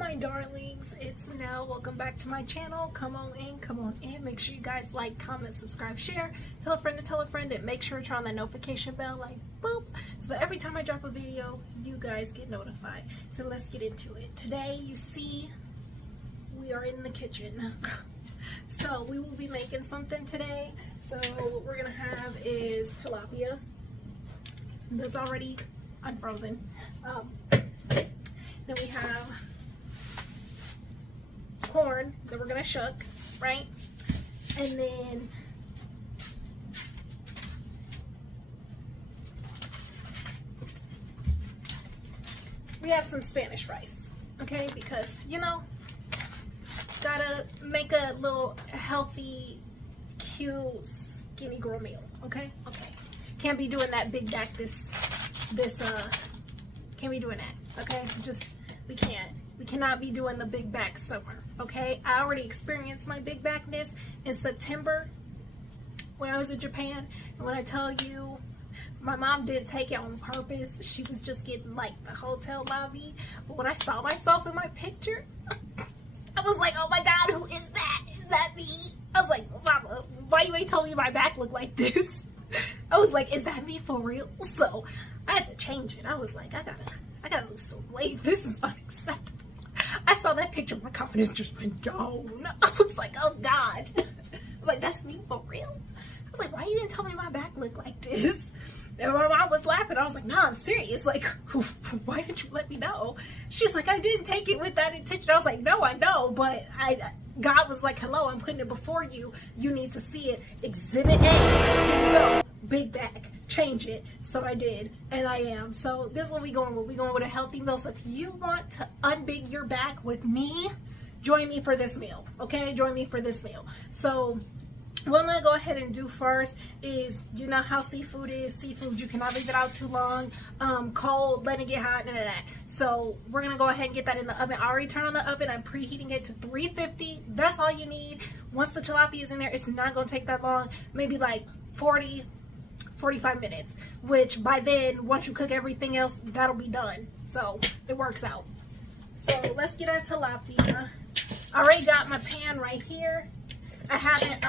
my darlings, it's Nell. Welcome back to my channel. Come on in. Make sure you guys like, comment, subscribe, share, tell a friend, and make sure to turn on that notification bell, like boop, so that every time I drop a video you guys get notified. So let's get into it. Today, you see, we are in the kitchen. So we will be making something today. So what we're gonna have is tilapia that's already unfrozen. Then we have corn that we're gonna shuck, right? And then we have some Spanish rice, okay? Because, you know, gotta make a little healthy, cute, skinny girl meal, okay? Okay. Can't be doing that big back can't be doing that, okay? We cannot be doing the big back summer, okay? I already experienced my big backness in September when I was in Japan. And when I tell you, my mom didn't take it on purpose. She was just getting like the hotel lobby. But when I saw myself in my picture, I was like, oh my God, who is that? Is that me? I was like, Mama, why you ain't told me my back looked like this? I was like, is that me for real? So I had to change it. I was like, I gotta lose some weight. This is unacceptable. I saw that picture, my confidence just went down. I was like, oh God. I was like, that's me for real? I was like, why you didn't tell me my back looked like this? And my mom was laughing. I was like, nah, I'm serious. Like, why didn't you let me know? She's like, I didn't take it with that intention. I was like, no, I know, but God was like, hello, I'm putting it before you. You need to see it. Exhibit A. Here you go. Big back. Change it. So I did, and I am. So this is what we going with. We going with a healthy meal. So if you want to unbig your back with me, join me for this meal. Okay? Join me for this meal. So what I'm going to go ahead and do first is, you know how seafood is. Seafood, you cannot leave it out too long. Cold, let it get hot, none of that. So we're going to go ahead and get that in the oven. I already turned on the oven. I'm preheating it to 350. That's all you need. Once the tilapia is in there, it's not going to take that long. Maybe like 45 minutes. Which by then, once you cook everything else, that'll be done. So it works out. So let's get our tilapia. I already got my pan right here. I haven't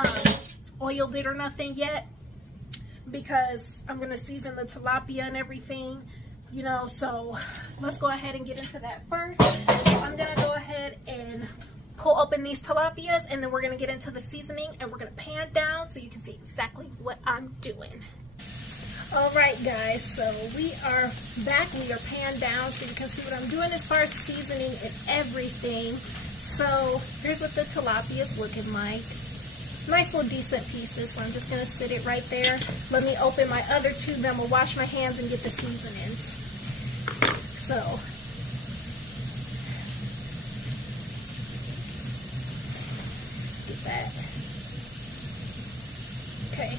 oiled it or nothing yet because I'm going to season the tilapia and everything, you know, so let's go ahead and get into that first. So I'm going to go ahead and pull open these tilapias, and then we're going to get into the seasoning, and we're going to pan down so you can see exactly what I'm doing. Alright guys, so we are back. We are panned down so you can see what I'm doing as far as seasoning and everything. So here's what the tilapia is looking like. Nice little decent pieces, so I'm just going to sit it right there. Let me open my other two, then I'm going to wash my hands and get the seasonings. So, get that. Okay.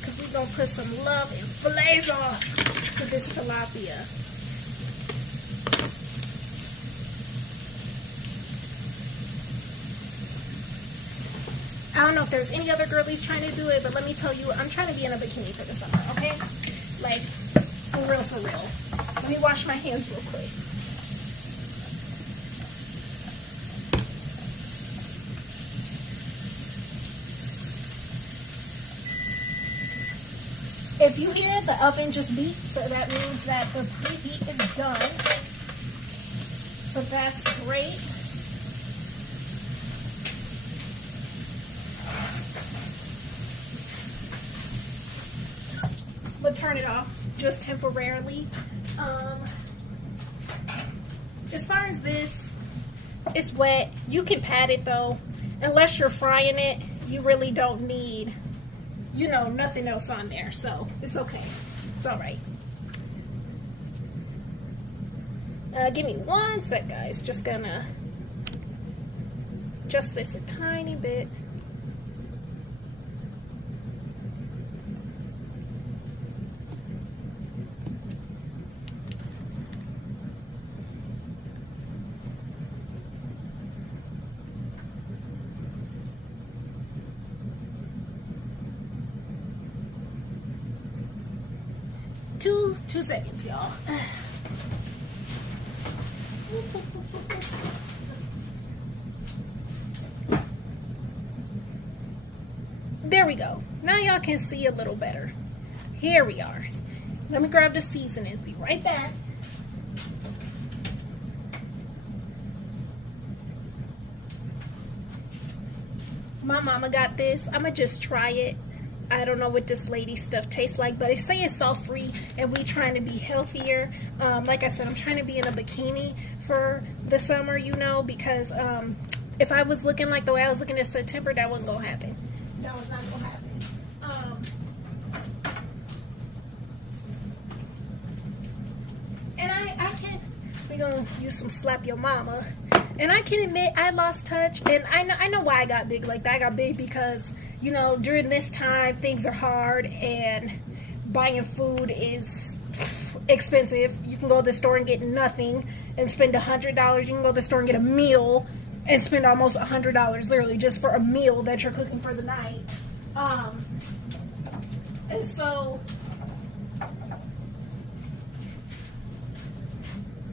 Because we're going to put some love and flavor to this tilapia. I don't know if there's any other girlies trying to do it, but let me tell you, I'm trying to be in a bikini for the summer, okay? Like, for real, for real. Let me wash my hands real quick. If you hear the oven just beep, so that means that the preheat is done. So that's great. But turn it off just temporarily. As far as this, it's wet. You can pat it though. Unless you're frying it, you really don't need, you know, nothing else on there. So it's okay. It's all right. Give me 1 sec, guys. Just gonna adjust this a tiny bit. Two seconds, y'all. Whoop. There we go. Now y'all can see a little better. Here we are. Let me grab the seasonings. Be right back. My mama got this. I'ma just try it. I don't know what this lady stuff tastes like, but they say it's salt free and we trying to be healthier. Like I said, I'm trying to be in a bikini for the summer, you know, because if I was looking like the way I was looking in September, that wasn't gonna happen. That was not gonna happen. And I can, we're gonna use some slap your mama. And I can admit I lost touch, and I know why I got big like that. I got big because, you know, during this time things are hard and buying food is expensive. You can go to the store and get nothing and spend $100. You can go to the store and get a meal and spend almost $100 literally just for a meal that you're cooking for the night. And so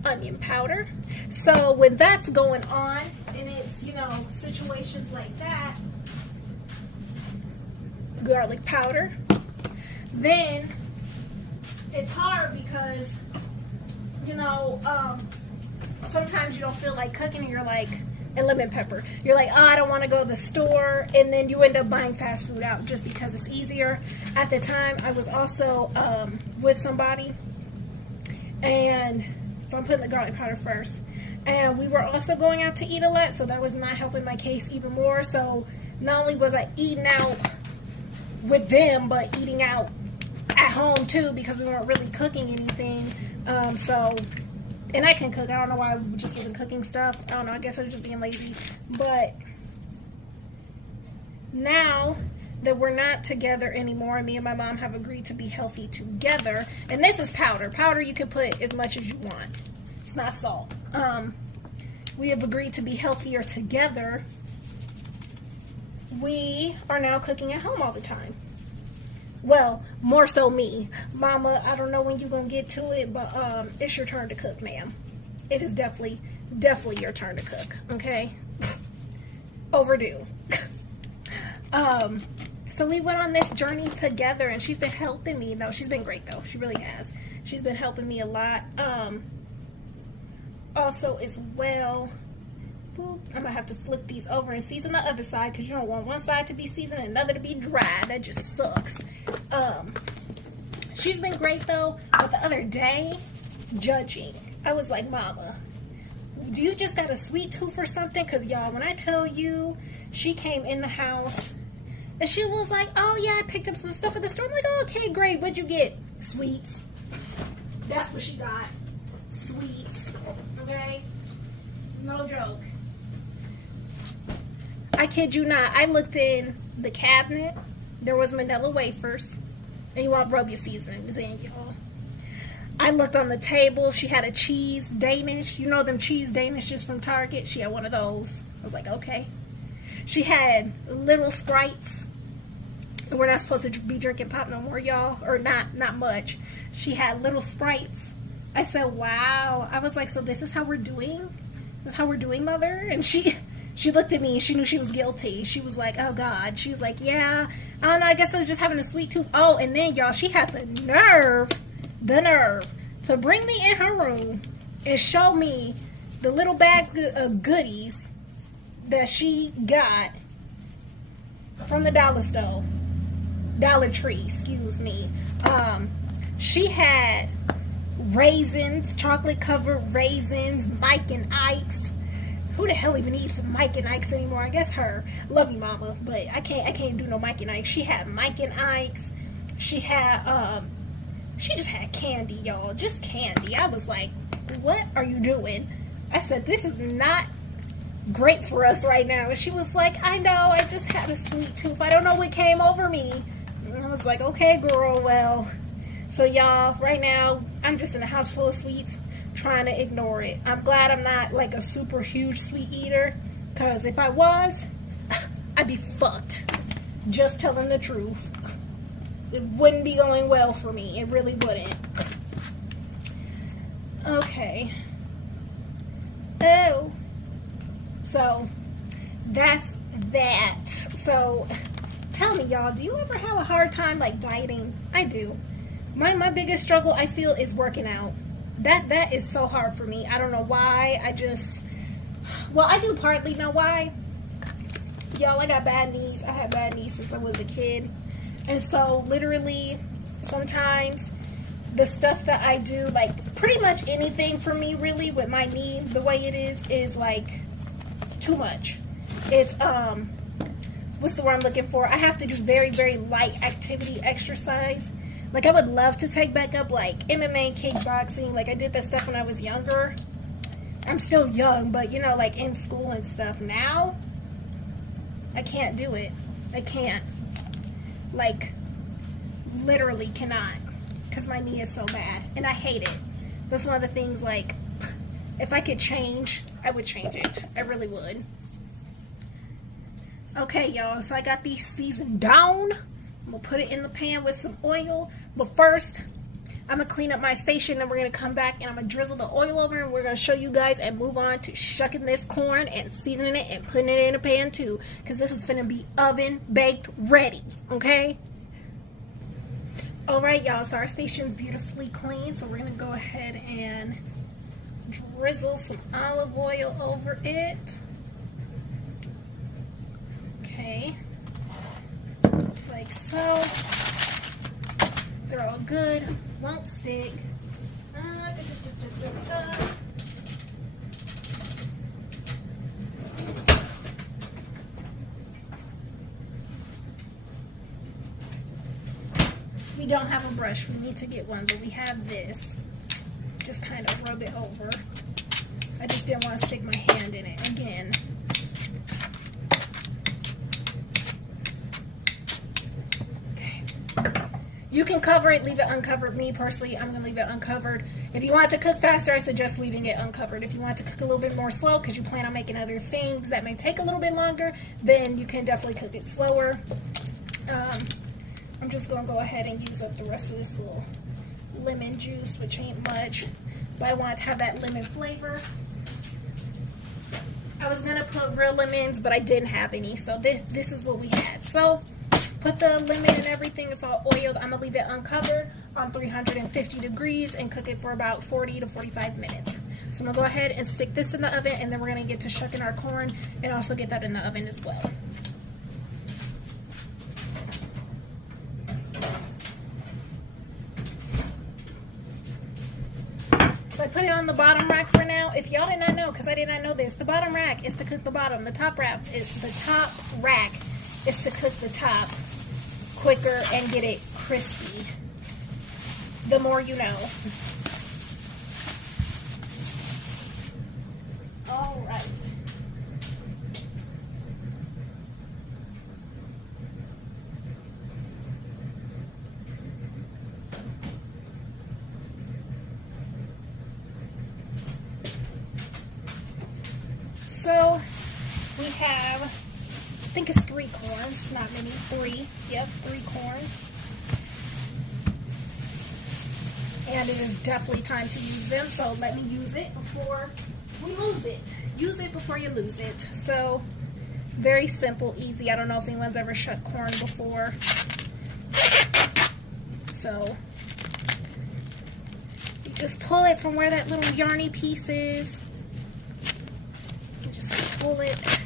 onion powder. So when that's going on and it's, you know, situations like that, garlic powder. Then it's hard because, you know, sometimes you don't feel like cooking and you're like, and lemon pepper. You're like, oh, I don't want to go to the store, and then you end up buying fast food out just because it's easier. At the time, I was also with somebody, and so I'm putting the garlic powder first. And we were also going out to eat a lot, so that was not helping my case even more. So not only was I eating out with them, but eating out at home too, because we weren't really cooking anything. And I can cook. I don't know why I just wasn't cooking stuff. I don't know. I guess I was just being lazy. But now that we're not together anymore, me and my mom have agreed to be healthy together. And this is powder. Powder you can put as much as you want. It's not salt. We have agreed to be healthier together. We are now cooking at home all the time. Well, more so me. Mama, I don't know when you're going to get to it, but it's your turn to cook, ma'am. It is definitely your turn to cook, okay? Overdue. So we went on this journey together, and she's been helping me. No, she's been great, though. She really has. She's been helping me a lot. Also, as well, boop, I'm going to have to flip these over and season the other side because you don't want one side to be seasoned and another to be dry. That just sucks. She's been great, though. But the other day, judging, I was like, Mama, do you just got a sweet tooth or something? Because, y'all, when I tell you, she came in the house and she was like, oh, yeah, I picked up some stuff at the store. I'm like, oh, okay, great. What'd you get? Sweets. That's what she got. Sweets. Okay? No joke. I kid you not. I looked in the cabinet. There was vanilla wafers. And you want to rub your seasonings in, y'all. I looked on the table. She had a cheese Danish. You know them cheese Danishes from Target? She had one of those. I was like, okay. She had little Sprites. We're not supposed to be drinking pop no more, y'all. Or not much. She had little Sprites. I said, wow. I was like, so this is how we're doing? This is how we're doing, Mother? And she looked at me and she knew she was guilty. She was like, oh, God. She was like, yeah. I don't know. I guess I was just having a sweet tooth. Oh, and then, y'all, she had the nerve to bring me in her room and show me the little bag of goodies that she got from the Dollar Tree, excuse me. She had raisins, chocolate covered raisins, Mike and Ike's. Who the hell even eats Mike and Ike's anymore? I guess her. Love you, Mama, but I can't do no Mike and Ike's. She had Mike and Ike's. She had she just had candy, y'all. Just candy. I was like, what are you doing? I said, this is not great for us right now. And she was like, I know, I just had a sweet tooth. I don't know what came over me. And I was like, okay, girl, well. So, y'all, right now, I'm just in a house full of sweets trying to ignore it. I'm glad I'm not like a super huge sweet eater, because if I was, I'd be fucked. Just telling the truth. It wouldn't be going well for me. It really wouldn't. Okay. So that's that. So tell me, y'all, do you ever have a hard time like dieting? I do. My biggest struggle, I feel, is working out. That is so hard for me. I don't know why. I do partly know why. Y'all, I got bad knees. I had bad knees since I was a kid. And so literally sometimes the stuff that I do, like pretty much anything for me really with my knee, the way it is like too much. It's, what's the word I'm looking for? I have to do very, very light activity exercise. Like, I would love to take back up, like, MMA, kickboxing. Like, I did that stuff when I was younger. I'm still young, but, you know, like, in school and stuff. Now, I can't do it. I can't. Like, literally cannot. Because my knee is so bad. And I hate it. That's one of the things, like, if I could change, I would change it. I really would. Okay, y'all. So, I got these seasoned down. I'm going to put it in the pan with some oil. But first, I'm going to clean up my station. Then we're going to come back and I'm going to drizzle the oil over. And we're going to show you guys and move on to shucking this corn and seasoning it and putting it in a pan too. Because this is finna be oven baked ready. Okay? Alright, y'all. So our station's beautifully clean. So we're going to go ahead and drizzle some olive oil over it. Okay. Like so. They're all good. Won't stick. We don't have a brush. We need to get one, but we have this. Just kind of rub it over. I just didn't want to stick my hand in it again. You can cover it, leave it uncovered. Me, personally, I'm going to leave it uncovered. If you want it to cook faster, I suggest leaving it uncovered. If you want it to cook a little bit more slow because you plan on making other things that may take a little bit longer, then you can definitely cook it slower. I'm just going to go ahead and use up the rest of this little lemon juice, which ain't much. But I want to have that lemon flavor. I was going to put real lemons, but I didn't have any. So this is what we had. So put the lemon and everything. It's all oiled. I'm going to leave it uncovered on 350 degrees and cook it for about 40 to 45 minutes. So I'm going to go ahead and stick this in the oven, and then we're going to get to shucking our corn and also get that in the oven as well. So I put it on the bottom rack for now. If y'all did not know, because I did not know this, the bottom rack is to cook the bottom. The top rack is to cook the top quicker and get it crispy. The more you know. All right. So we have, I think it's 3 corns, not many, 3. Yep, 3 corns. And it is definitely time to use them, so let me use it before we lose it. Use it before you lose it. So, very simple, easy. I don't know if anyone's ever shucked corn before. So, you just pull it from where that little yarny piece is. You just pull it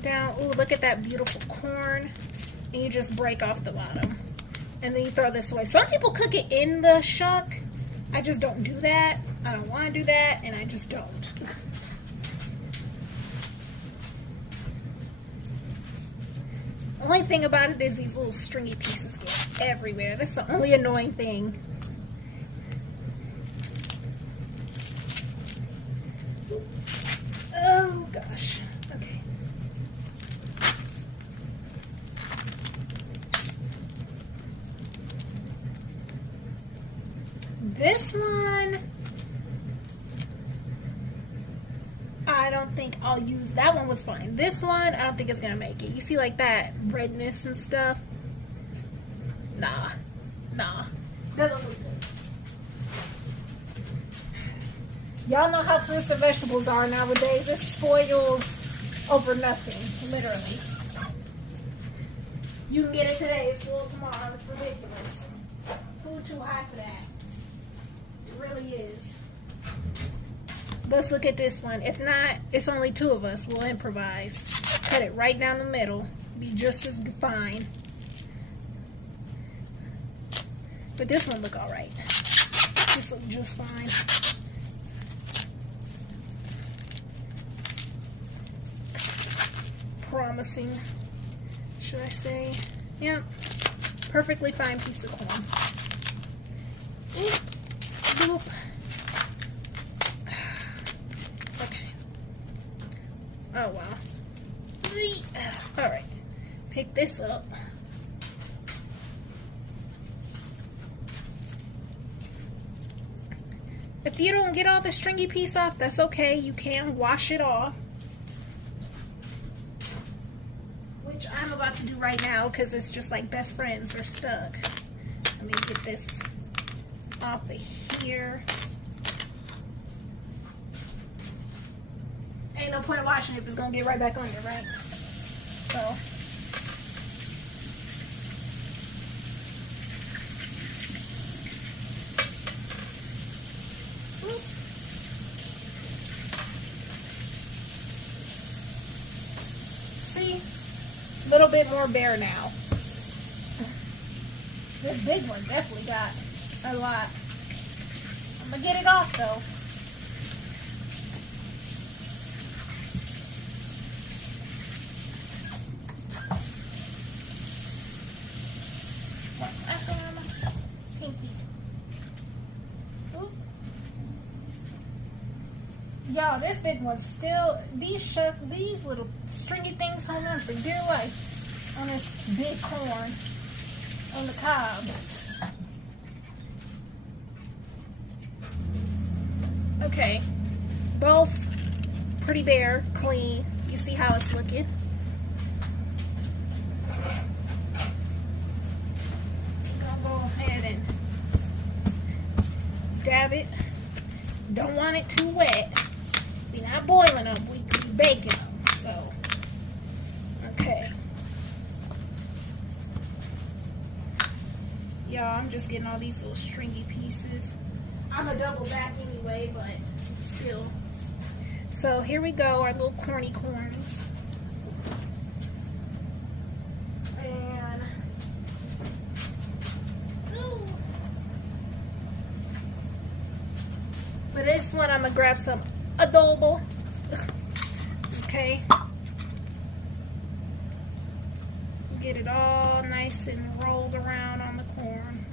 down. Ooh, look at that beautiful corn. And you just break off the bottom. And then you throw this away. Some people cook it in the shuck. I just don't do that. I don't want to do that, and I just don't. The only thing about it is these little stringy pieces get everywhere. That's the only annoying thing. Oh, gosh. Okay. This one, I don't think I'll use. That one was fine. This one, I don't think it's going to make it. You see like that redness and stuff? Nah. Doesn't look good. Y'all know how fruits and vegetables are nowadays. It spoils over nothing, literally. You can get it today, it's full tomorrow. It's ridiculous. Food too high for that. It really is. Let's look at this one. If not, it's only 2 of us. We'll improvise. Cut it right down the middle. Be just as fine. But this one look alright. This look just fine. Promising, should I say? Yeah, perfectly fine piece of corn. Oop. Okay. Oh wow. All right. Pick this up. If you don't get all the stringy piece off, that's okay. You can wash it off. Which I'm about to do right now because it's just like best friends. They're stuck. Let me get this off of here. Ain't no point in washing it if it's going to get right back on there, right? So. Whoop. See? A little bit more bare now. This big one definitely got a lot. I'm gonna get it off though. Y'all, this big one's still, these little stringy things hold on for dear life on this big corn on the cob. Okay, both pretty bare, clean. You see how it's looking. I'm gonna go ahead and dab it. Don't want it too wet. We're not boiling them, we could be baking them. So, okay. Y'all, I'm just getting all these little stringy pieces. I'm a double back anyway, but still. So here we go, our little corny corns. And ooh. For this one, I'm gonna grab some adobo. Okay. Get it all nice and rolled around on the corn.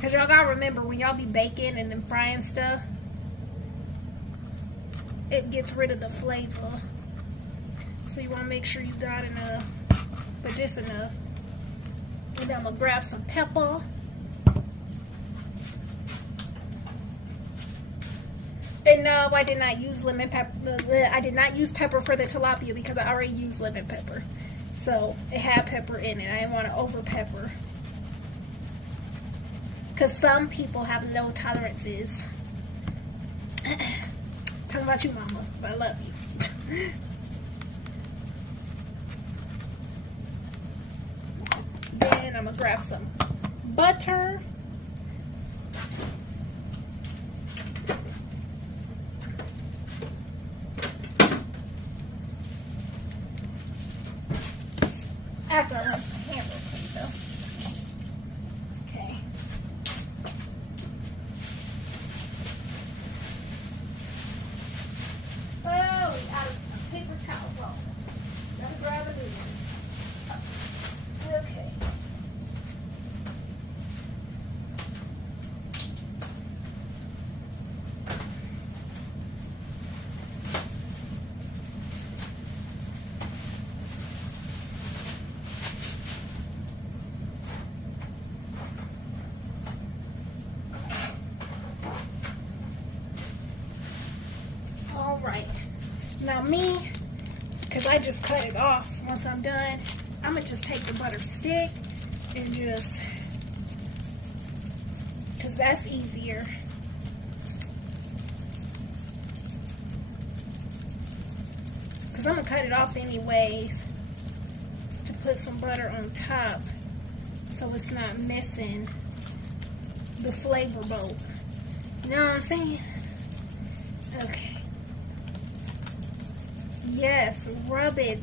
Cause y'all gotta remember when y'all be baking and then frying stuff, it gets rid of the flavor. So you wanna make sure you got enough, but just enough. And then I'm gonna grab some pepper. And no, I did not use lemon pepper. I did not use pepper for the tilapia because I already used lemon pepper. So it had pepper in it. I didn't want to over pepper. Because some people have low tolerances. Talking about you, mama, but I love you. Then I'm going to grab some butter. After I run my hand real quick though. Okay. Oh, we out of a paper towel roll. Gotta grab a new one. Okay. Now me, because I just cut it off once I'm done, I'm going to just take the butter stick and just, because that's easier. because I'm going to cut it off anyways to put some butter on top so it's not missing the flavor bowl. You know what I'm saying? Okay. Yes, rub it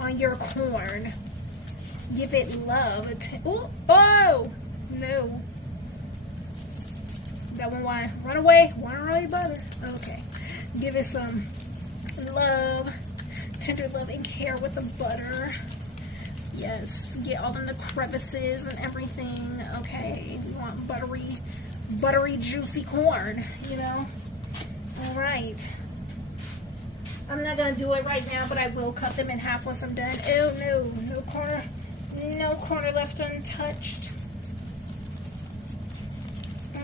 on your corn. Give it love. Ooh, oh, no. That one want to run away. Want to really butter. Okay. Give it some love. Tender love and care with the butter. Yes. Get all in the crevices and everything. Okay. We want buttery, juicy corn, you know. All right. I'm not going to do it right now, but I will cut them in half once I'm done. Oh, no corner left untouched.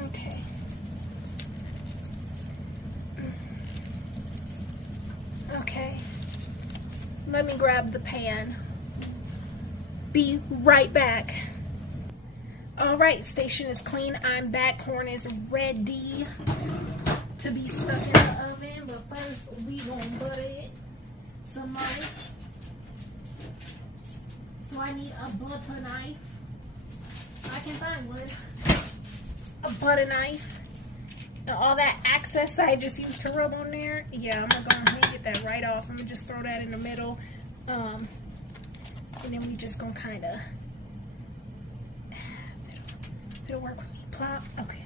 Okay. Okay. Let me grab the pan. Be right back. All right, station is clean. I'm back. Corn is ready to be stuck in the oven, but first we gonna butter it some more. So I need a butter knife. I can find one. A butter knife. And all that excess I just used to rub on there, yeah, I'm gonna go ahead and get that right off. I'm gonna just throw that in the middle. And then we just gonna kind of, it'll work with me. Plop. Okay.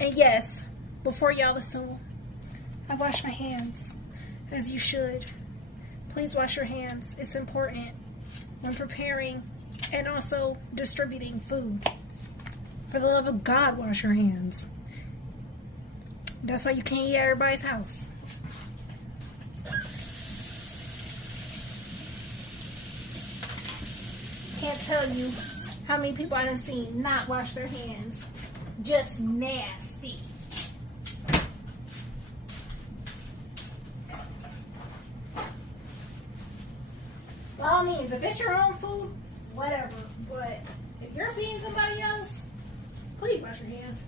And yes, before y'all assume, I wash my hands, as you should. Please wash your hands. It's important when preparing and also distributing food. For the love of God, wash your hands. That's why you can't eat at everybody's house. Can't tell you how many people I done seen not wash their hands. Just nasty. By all means, if it's your own food, whatever. But if you're feeding somebody else, please wash your hands.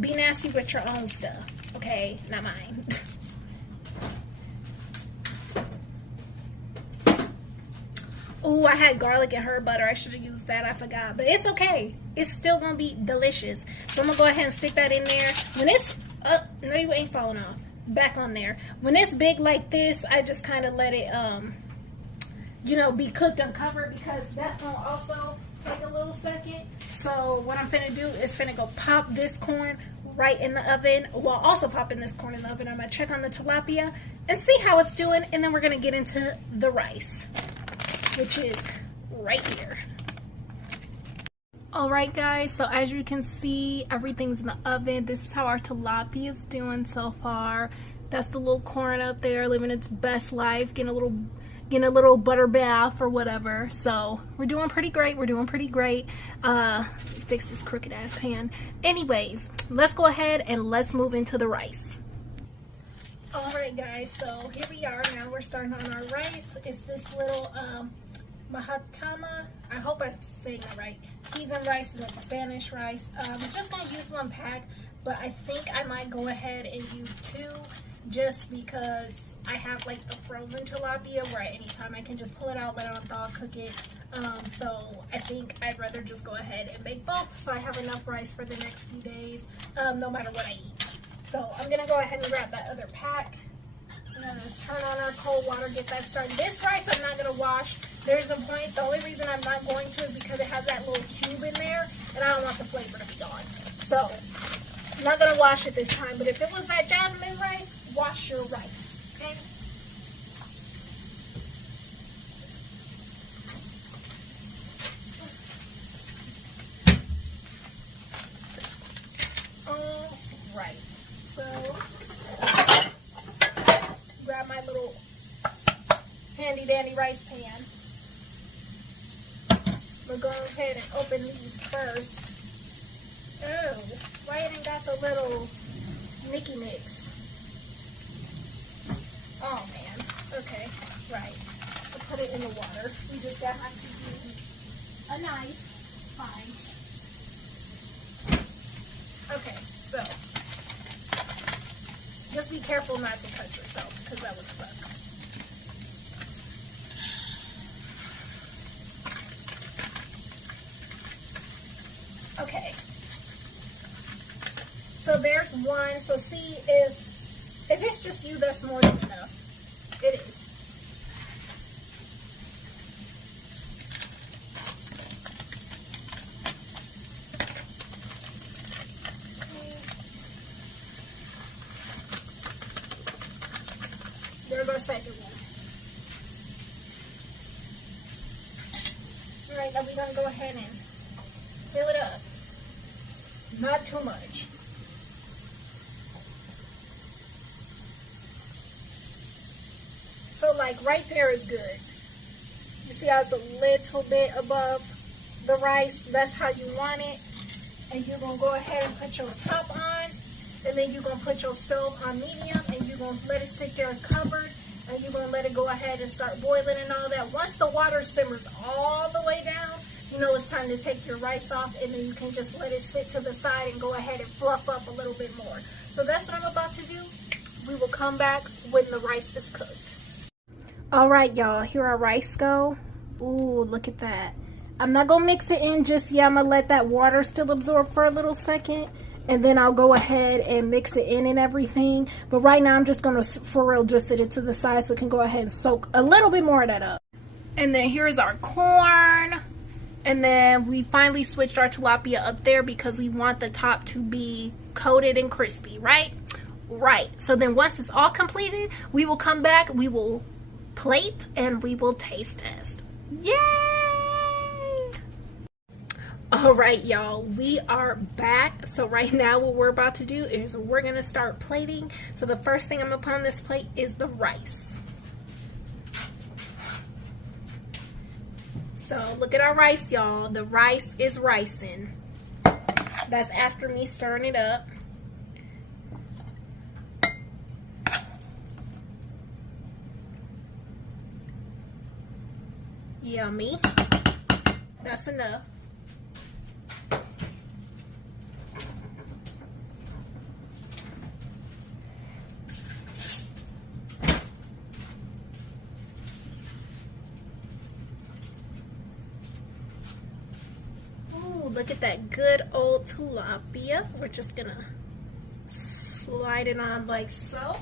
Be nasty with your own stuff, okay? Not mine. Ooh, I had garlic and herb butter. I should have used that. I forgot. But it's okay. It's still going to be delicious. So I'm going to go ahead and stick that in there. When it's, no, you ain't falling off. Back on there. When it's big like this, I just kind of let it, you know, be cooked uncovered, because that's going to also take a little second. So what I'm finna do is finna go pop this corn right in the oven, while also popping this corn in the oven. I'm going to check on the tilapia and see how it's doing, and then we're going to get into the rice, which is right here. Alright guys, so as you can see, everything's in the oven. This is how our tilapia is doing so far. That's the little corn out there living its best life, getting a little butter bath or whatever. So we're doing pretty great. We're doing pretty great. Fix this crooked ass pan. Anyways, let's go ahead and let's move into the rice. Alright guys, so here we are. Now we're starting on our rice. It's this little mahatama, I hope I'm saying it right, seasoned rice, and it's Spanish rice. I was just going to use one pack, but I think I might go ahead and use two, just because I have like the frozen tilapia where at any time I can just pull it out, let it on thaw, cook it. So I think I'd rather just go ahead and make both, so I have enough rice for the next few days, no matter what I eat. So I'm going to go ahead and grab that other pack. I'm going to turn on our cold water, get that started. This rice I'm not going to wash. There's a point. The only reason I'm not going to is because it has that little cube in there, and I don't want the flavor to be gone. So I'm not going to wash it this time. But if it was that jasmine rice, wash your rice. Okay? Alright. So grab my little handy dandy rice pan. We'll go ahead and open these first. Oh, why it ain't got the little Nicky Nicks? Oh man. Okay, right. I'll put it in the water. We just got to use a knife. Fine. Okay, so Just be careful not to cut yourself, because that would suck. Okay. So there's one. So see if it's just you, that's more than enough. It is. There's our second one. Alright, now we're going to go ahead and fill it up. Not too much. So like right there is good. You see how it's a little bit above the rice? That's how you want it. And you're going to go ahead and put your top on. And then you're going to put your stove on medium. And you're going to let it sit there covered. And you're going to let it go ahead and start boiling and all that. Once the water simmers all the way down, you know it's time to take your rice off. And then you can just let it sit to the side and go ahead and fluff up a little bit more. So that's what I'm about to do. We will come back when the rice is cooked. All right, y'all, here our rice go. Ooh, look at that. I'm not gonna mix it in just yet. I'm gonna let that water still absorb for a little second, and then I'll go ahead and mix it in and everything. But right now I'm just gonna, for real, just sit it to the side so it can go ahead and soak a little bit more of that up. And then here's our corn. And then we finally switched our tilapia up there because we want the top to be coated and crispy, right? Right. So then once it's all completed, we will come back, we will plate, and we will taste test. Yay! All right, y'all, we are back. So right now what we're about to do is we're gonna start plating. So the first thing I'm gonna put on this plate is the rice. So look at our rice, y'all. The rice is ricing. That's after me stirring it up. Yummy. That's enough. Ooh, look at that good old tilapia. We're just gonna slide it on like so.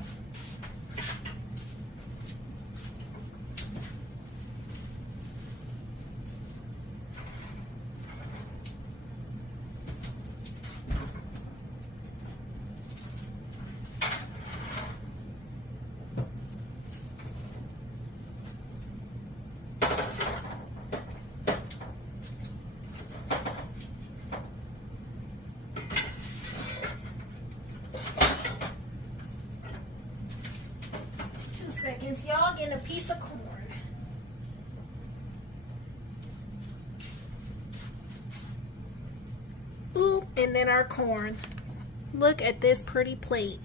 Seconds, y'all, getting a piece of corn. Ooh, and then our corn. Look at this pretty plate.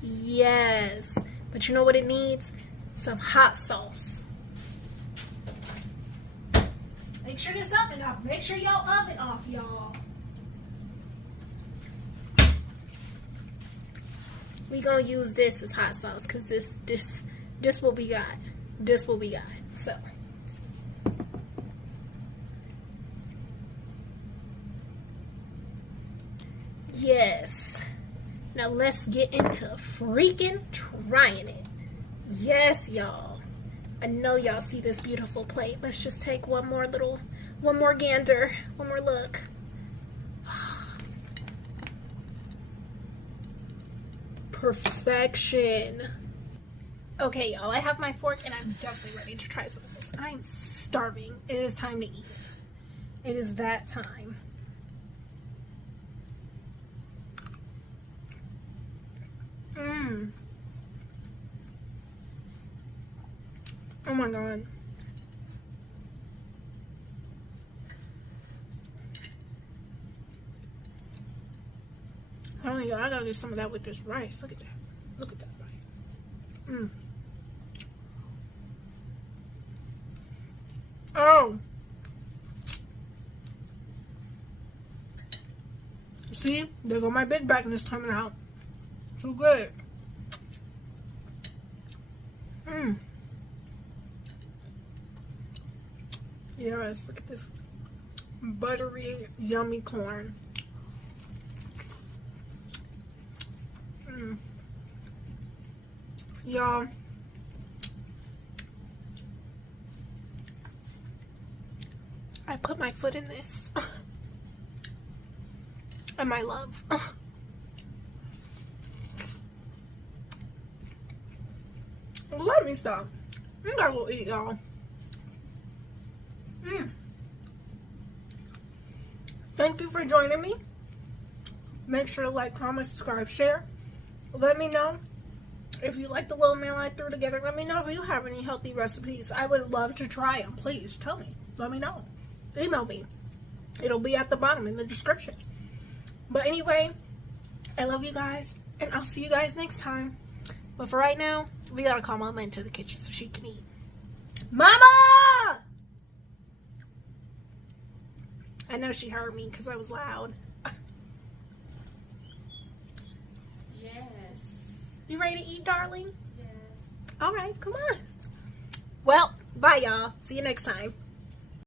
Yes, but you know what it needs? Some hot sauce. Make sure this oven off. Make sure y'all oven off, y'all. We gonna use this as hot sauce because this what we got. This what we got. So yes. Now let's get into freaking trying it. Yes, y'all. I know y'all see this beautiful plate. Let's just take one more gander, one more look. Perfection. Okay, y'all, I have my fork and I'm definitely ready to try some of this. I'm starving. It is time to eat. It is that time. Oh my god. Oh yeah, I gotta get some of that with this rice. Look at that. Look at that rice. Oh. See? There go my big backness coming out. Too good. Mmm. Yes, look at this buttery, yummy corn. Mmm. Y'all, I put my foot in this. And my love. Let me stop. I gotta go eat, y'all. Thank you for joining me. Make sure to like, comment, subscribe, share. Let me know if you like the little meal I threw together. Let me know if you have any healthy recipes. I would love to try them. Please tell me. Let me know. Email me. It'll be at the bottom in the description. But anyway, I love you guys, and I'll see you guys next time. But for right now, we gotta call Mama into the kitchen so she can eat. Mama! I know she heard me because I was loud. Yes. You ready to eat, darling? Yes. All right, come on. Well, bye, y'all. See you next time.